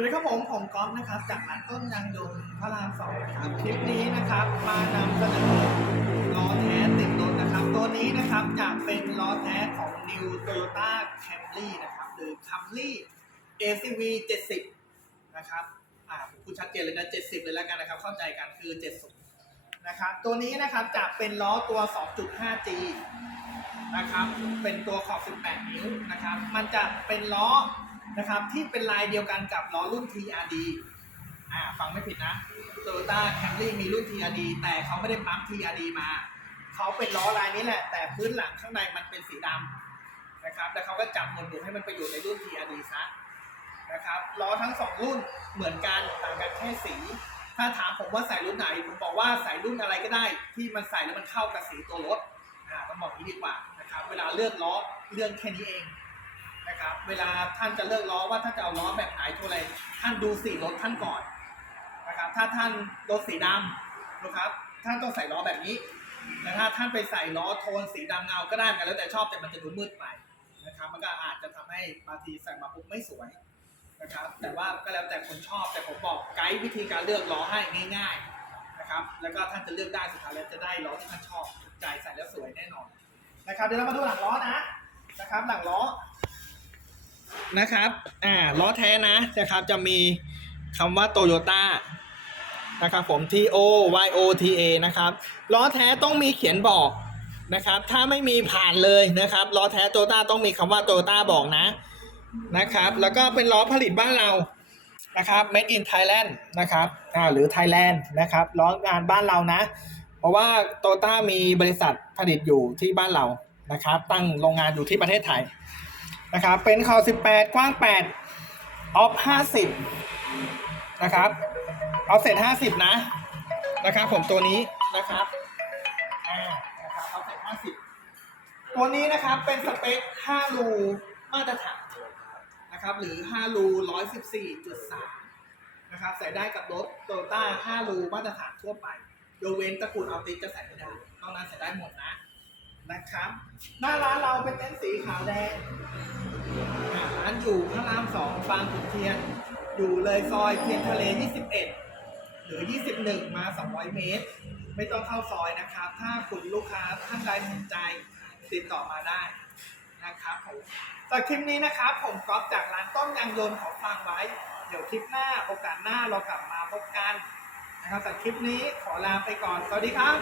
สวัสดีครับผมผมก๊อฟนะครับ จากร้านต้นยางยนต์พระรามสองครับคลิปนี้นะครับ มานำเสนอล้อแท้ติดรถนะครับ ตัวนี้นะครับจะเป็นล้อแท้ของ New Toyota Camry นะครับ หรือ Camry ACV 70 นะครับอ่าพูดชัดเจนเลยนะ 70 เลยแล้วกันนะครับ เข้าใจกันคือ 70 นะครับ ตัวนี้นะครับจะเป็นล้อตัว 2.5G นะครับ เป็นตัวขอบ 18 นิ้วนะครับ มันจะเป็นล้อ นะครับที่เป็นลายเดียวกันกับล้อรุ่น TRD อ่าฟังไม่ผิดนะ Toyota Camry มีรุ่น TRD แต่เขาไม่ได้ปั๊ม TRD มาเขาเป็นล้อลายนี้แหละ แต่พื้นหลังข้างในมันเป็นสีดำนะครับแล้วเขาก็จับมวดหมู่ให้มันไปอยู่ในรุ่น TRD ซะนะครับล้อทั้งสองรุ่นเหมือนกันต่างกันแค่สี ถ้าถามผมว่าใส่รุ่นไหน ผมบอกว่าใส่รุ่นอะไรก็ได้ ที่มันใส่แล้วมันเข้ากับสีตัวรถอ่าต้องบอกนี้ดีกว่านะครับเวลาเลือกล้อเรื่องแค่นี้เอง นะครับ เวลาท่านจะเลือกล้อว่าท่านจะเอาล้อแบบไหนตัวอะไร ท่านดูสีรถท่านก่อนนะครับ ถ้าท่านรถสีดำนะครับ ท่านต้องใส่ล้อแบบนี้ แต่ถ้าท่านไปใส่ล้อโทนสีดำเงาก็ได้กันแล้วแต่ชอบแต่มันจะดูมืดไปนะครับ มันก็อาจจะทำให้บางทีใส่มาปุ๊บไม่สวยนะครับ แต่ว่าก็แล้วแต่คนชอบ แต่ผมบอกไกด์วิธีการเลือกล้อให้ง่าย ๆนะครับ แล้วก็ท่านจะเลือกได้สุดท้ายแล้วจะได้ล้อที่ท่านชอบใจใส่แล้วสวยแน่นอนนะครับ เดี๋ยวเรามาดูหลังล้อนะนะครับ หลังล้อ นะครับ อ่า ล้อแท้นะนะครับ จะมีคำว่าโตโยต้านะครับผม T O Y O T A นะครับ ล้อแท้ต้องมีเขียนบอกนะครับ ถ้าไม่มีผ่านเลยนะครับ ล้อแท้โตโยต้าต้องมีคำว่าโตโยต้าบอกนะ นะครับ แล้วก็เป็นล้อผลิตบ้านเรานะครับ made in Thailand นะครับ อ่า หรือ Thailand นะครับ ล้องานบ้านเรานะ เพราะว่าโตต้ามีบริษัทผลิตอยู่ที่บ้านเรา นะครับ ตั้งโรงงานอยู่ที่ประเทศไทย นะครับ เป็นคอ18 กว้าง 8 ออฟ 50 นะครับ ออฟเซ็ต50 นะ นะครับผมตัวนี้นะครับอ่านะครับ ออฟเซ็ต50 ตัวนี้นะครับ เป็นสเปค 5 รูมาตรฐานนะครับ หรือ 5 รู 114.3 นะครับ ใส่ได้กับรถโตโยต้า 5 รูมาตรฐานทั่วไป ยกเว้นตระกูลอัลติสจะใส่ไม่ได้นอกนั้นใส่ได้หมดนะ นะครับ หน้าร้านเราเป็นเต็นท์สีขาวแดงร้านอยู่พระรามสองบางขุนเทียน อยู่เลยซอยเทียนทะเล 21 หรือ 21 มา 200 เมตร ไม่ต้องเข้าซอยนะครับ ถ้าคุณลูกค้าท่านใดสนใจติดต่อมาได้นะครับผมจากคลิปนี้นะครับ ผมก๊อฟจากร้านต้นยางยนต์ขอฟังไว้ เดี๋ยวคลิปหน้าโอกาสหน้าเรากลับมาพบกันนะครับจากคลิปนี้ขอลาไปก่อน สวัสดีครับ